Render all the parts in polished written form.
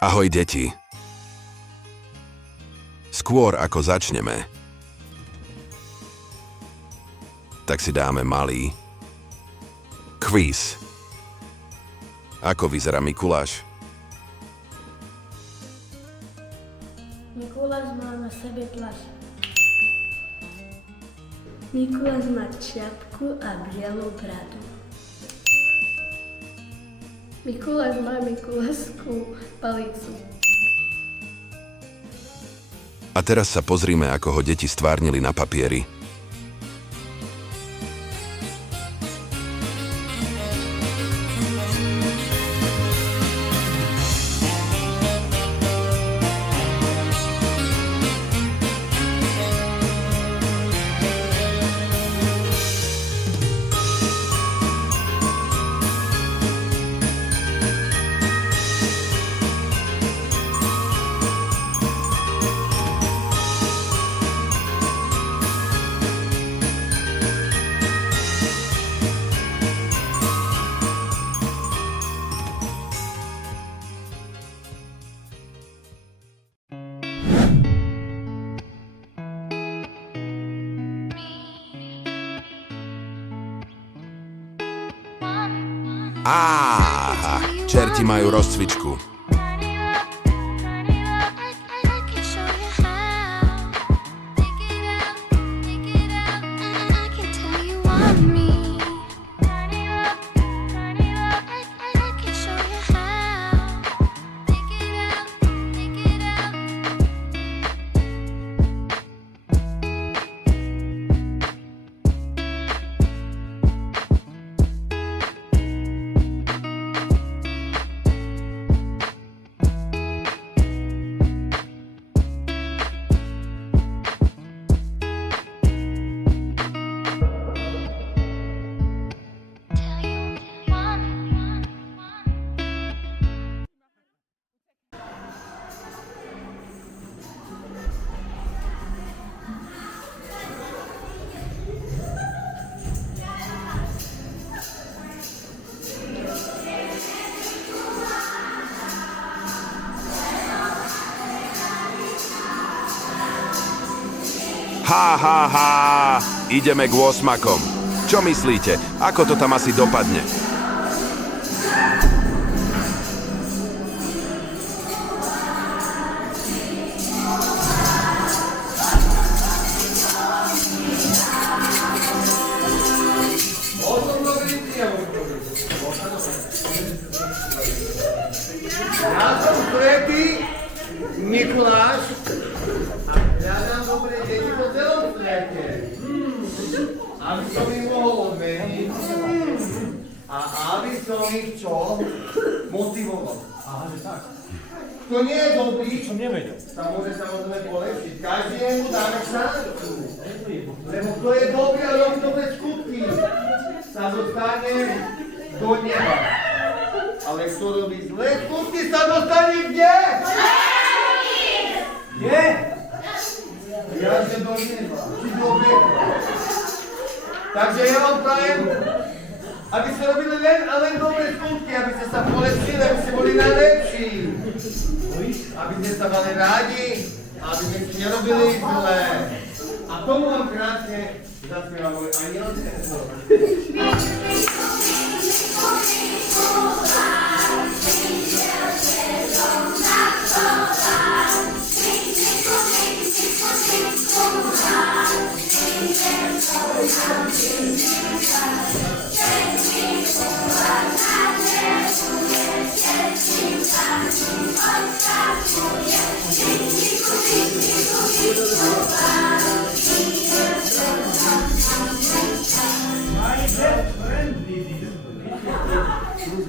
Ahoj, deti. Skôr ako začneme, tak si dáme malý kvíz. Ako vyzerá Mikuláš? Mikuláš má na sebe plášť. Mikuláš má čiapku a bielú bradu. Mikuláš má mikulášskú palicu. A teraz sa pozrime, ako ho deti stvárnili na papieri. Áha, čerti majú rozcvičku. Ha, ideme k 8-kom. Čo myslíte? Ako to tam asi dopadne? Ja som Svätý Mikuláš. Hľadám dobré deti po celom svete. Aby som ich mohol odmeniť. A aby som ich čo? Motivoval. Aha, že tak. Kto nie je dobrý, Som nevedel. sa môže samozrejme polepšiť. Každému dáme šancu. Lebo kto je dobrý a robí dobré skutky, sa dostane do neba. Ale kto robí zlé skutky, sa dostane kde? Kde? Jaže do neba, či do pekla. Takže ja vám prajem, aby ste robili len a len dobré skutky, aby ste sa polepšili, aby ste boli najlepší. Aby ste sa mali rádi, aby ste si nerobili zlé. A tomu vám krásne zaspieva môj aniel.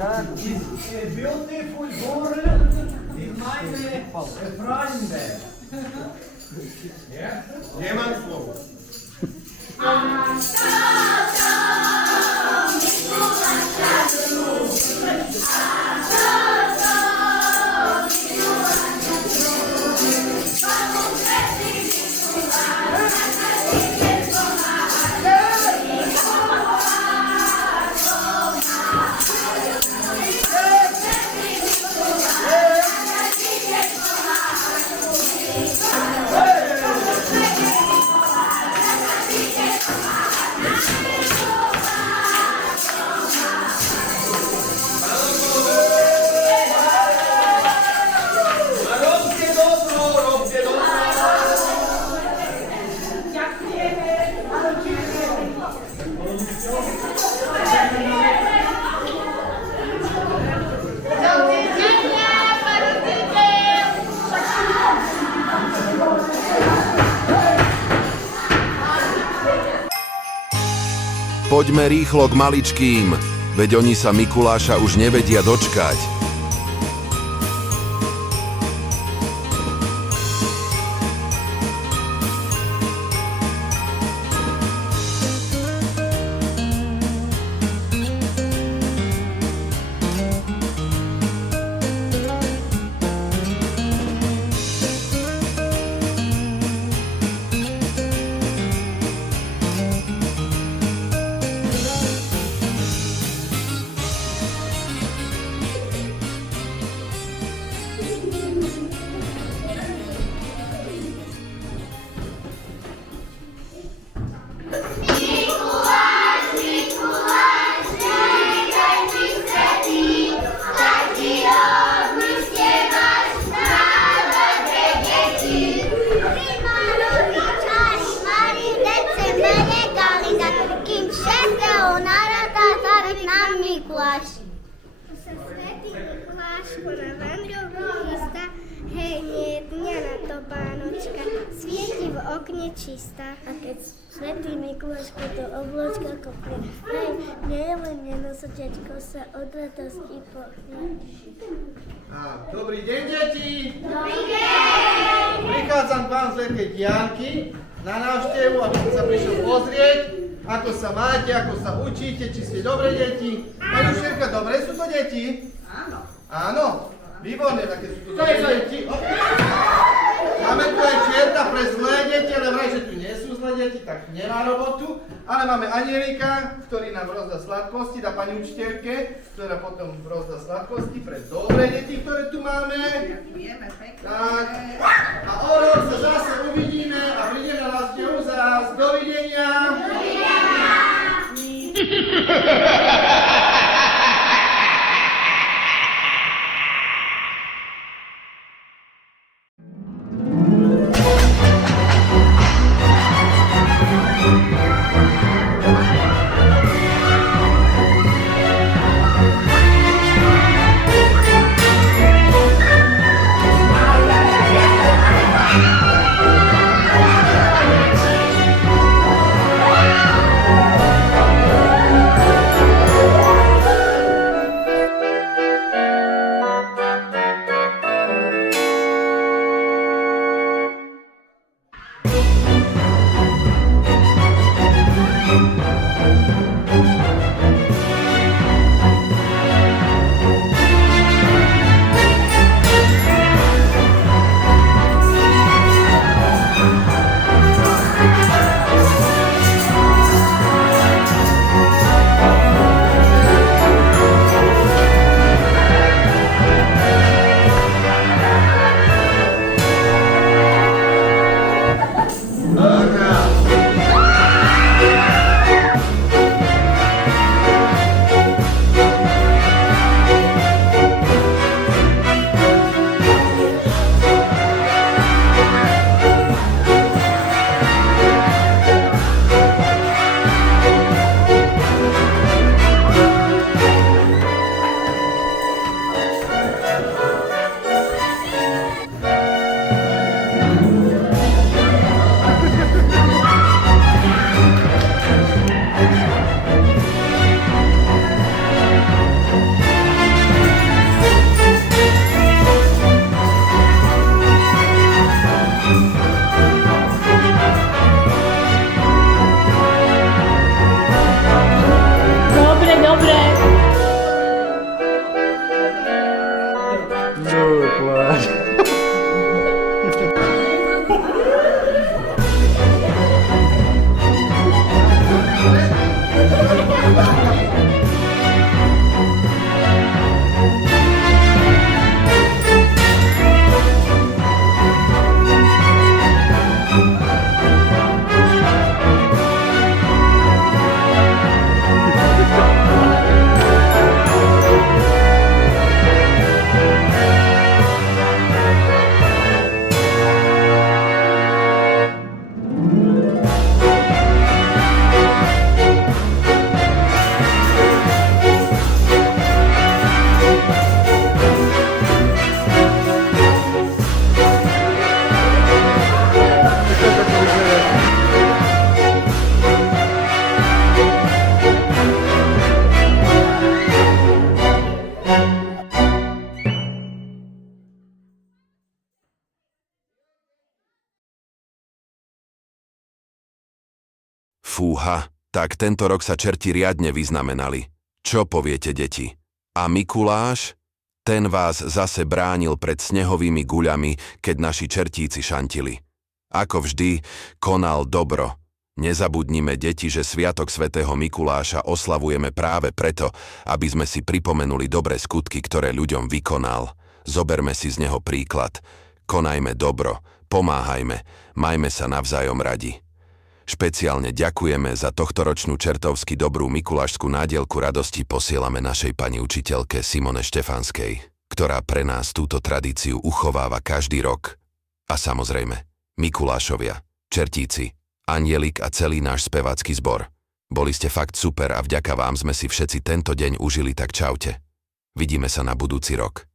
A beautiful girl is my friend. Nemám slovo. Poďme rýchlo k maličkým, veď oni sa Mikuláša už nevedia dočkať. Svieti v okne čistá. A keď svätý Mikuláško do oblôčka kopne, hej, nielen nenosočečko sa od radosti pohne. Dobrý deň, deti! Dobrý deň! Prichádzam k vám z Veľkej Diaľky na návštevu, aby som sa prišiel pozrieť, ako sa máte, ako sa učíte, či ste dobré deti. Pani Ušierka, dobré sú to deti? Áno. Áno? Výborné, také sú to dobré deti. Máme tu aj čierta pre zlé deti, ale vraj, že tu nie sú zlé deti, tak nemá robotu. Ale máme Anielika, ktorý nám rozdá sladkosti, dá pani učiteľke, ktorá potom rozdá sladkosti pre dobré deti, ktoré tu máme. Ďakujeme pekne. Tak. A o rok sa zase uvidíme a prídeme na návštevu zás. Dovidenia. Dovidenia. Fúha, tak tento rok sa čerti riadne vyznamenali. Čo poviete, deti? A Mikuláš? Ten vás zase bránil pred snehovými guľami, keď naši čertíci šantili. Ako vždy, konal dobro. Nezabudnime, deti, že Sviatok svätého Mikuláša oslavujeme práve preto, aby sme si pripomenuli dobré skutky, ktoré ľuďom vykonal. Zoberme si z neho príklad. Konajme dobro, pomáhajme, majme sa navzájom radi. Špeciálne ďakujeme za tohtoročnú čertovsky dobrú mikulášskú nádielku radosti posielame našej pani učiteľke Simone Štefanskej, ktorá pre nás túto tradíciu uchováva každý rok. A samozrejme, Mikulášovia, čertíci, Anjelik a celý náš spevácky zbor. Boli ste fakt super a vďaka vám sme si všetci tento deň užili, tak čaute. Vidíme sa na budúci rok.